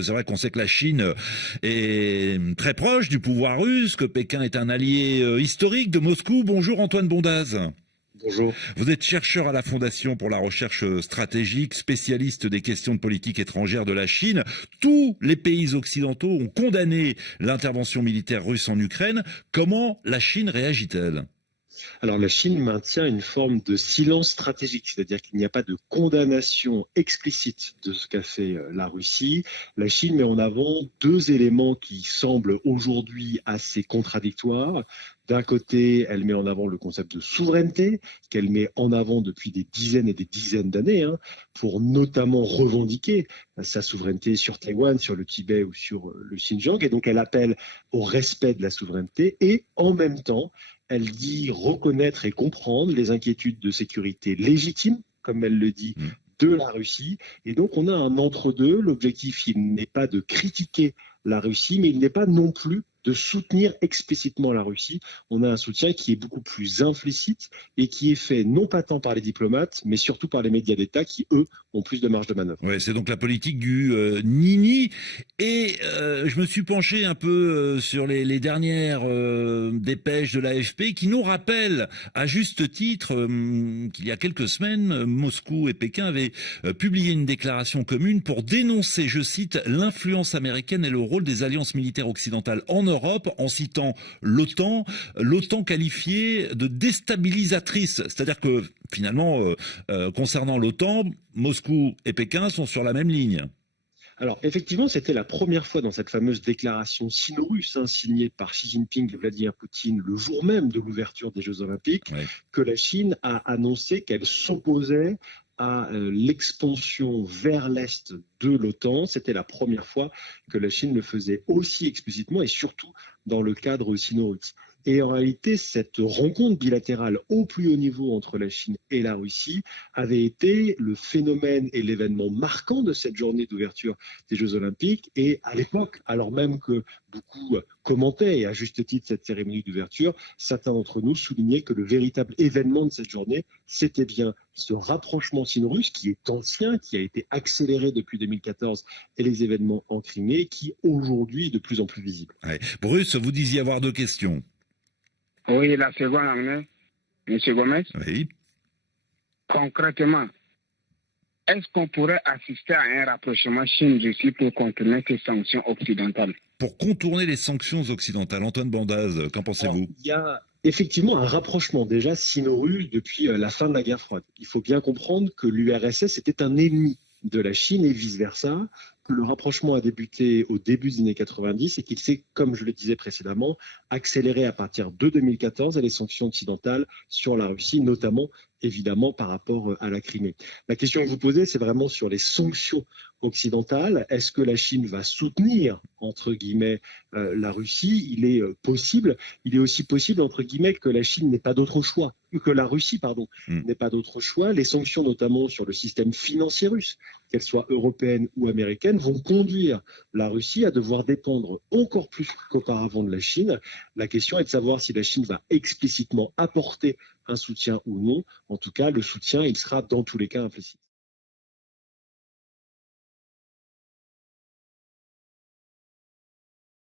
C'est vrai qu'on sait que la Chine est très proche du pouvoir russe, que Pékin est un allié historique de Moscou. Bonjour Antoine Bondaz. Bonjour. Vous êtes chercheur à la Fondation pour la recherche stratégique, spécialiste des questions de politique étrangère de la Chine. Tous les pays occidentaux ont condamné l'intervention militaire russe en Ukraine. Comment la Chine réagit-elle ? Alors la Chine maintient une forme de silence stratégique, c'est-à-dire qu'il n'y a pas de condamnation explicite de ce qu'a fait la Russie. La Chine met en avant deux éléments qui semblent aujourd'hui assez contradictoires. D'un côté, elle met en avant le concept de souveraineté, qu'elle met en avant depuis des dizaines et des dizaines d'années, pour notamment revendiquer sa souveraineté sur Taïwan, sur le Tibet ou sur le Xinjiang. Et donc elle appelle au respect de la souveraineté et en même temps, elle dit reconnaître et comprendre les inquiétudes de sécurité légitimes, comme elle le dit, de la Russie. Et donc on a un entre-deux. L'objectif, il n'est pas de critiquer la Russie, mais il n'est pas non plus de soutenir explicitement la Russie. On a un soutien qui est beaucoup plus implicite et qui est fait non pas tant par les diplomates, mais surtout par les médias d'État qui, eux, ont plus de marge de manœuvre. Ouais, c'est donc la politique du nini. Et je me suis penché un peu sur les dernières dépêches de l'AFP qui nous rappellent à juste titre qu'il y a quelques semaines, Moscou et Pékin avaient publié une déclaration commune pour dénoncer, je cite, l'influence américaine et le rôle des alliances militaires occidentales en Europe, en citant l'OTAN qualifiée de déstabilisatrice. C'est-à-dire que finalement, concernant l'OTAN, Moscou et Pékin sont sur la même ligne. Alors, effectivement, c'était la première fois dans cette fameuse déclaration sino-russe signée par Xi Jinping et Vladimir Poutine le jour même de l'ouverture des Jeux Olympiques, que la Chine a annoncé qu'elle s'opposait à l'expansion vers l'Est de l'OTAN. C'était la première fois que la Chine le faisait aussi explicitement et surtout dans le cadre sino-russe. Et en réalité, cette rencontre bilatérale au plus haut niveau entre la Chine et la Russie avait été le phénomène et l'événement marquant de cette journée d'ouverture des Jeux Olympiques. Et à l'époque, alors même que beaucoup commentaient, et à juste titre, cette cérémonie d'ouverture, certains d'entre nous soulignaient que le véritable événement de cette journée, c'était bien ce rapprochement sino-russe qui est ancien, qui a été accéléré depuis 2014 et les événements en Crimée, qui aujourd'hui est de plus en plus visible. Ouais. Bruce, vous disiez avoir deux questions. Oui, la seconde en est, M. Gomez. Oui. Concrètement, est-ce qu'on pourrait assister à un rapprochement Chine-Russie pour contourner ces sanctions occidentales? Pour contourner les sanctions occidentales, Antoine Bondaz, qu'en pensez-vous? Il y a effectivement un rapprochement déjà sino-russe depuis la fin de la guerre froide. Il faut bien comprendre que l'URSS était un ennemi de la Chine et vice-versa, que le rapprochement a débuté au début des années 90 et qu'il s'est, comme je le disais précédemment, accéléré à partir de 2014 et les sanctions occidentales sur la Russie, notamment évidemment par rapport à la Crimée. La question que vous posez, c'est vraiment sur les sanctions occidentales. Est-ce que la Chine va soutenir, entre guillemets, la Russie? Il est possible. Il est aussi possible, entre guillemets, que la Chine n'ait pas d'autre choix, que la Russie, pardon, n'ait pas d'autre choix. Les sanctions, notamment sur le système financier russe, qu'elles soient européennes ou américaines, vont conduire la Russie à devoir dépendre encore plus qu'auparavant de la Chine. La question est de savoir si la Chine va explicitement apporter un soutien ou non. En tout cas, le soutien, il sera dans tous les cas implicite.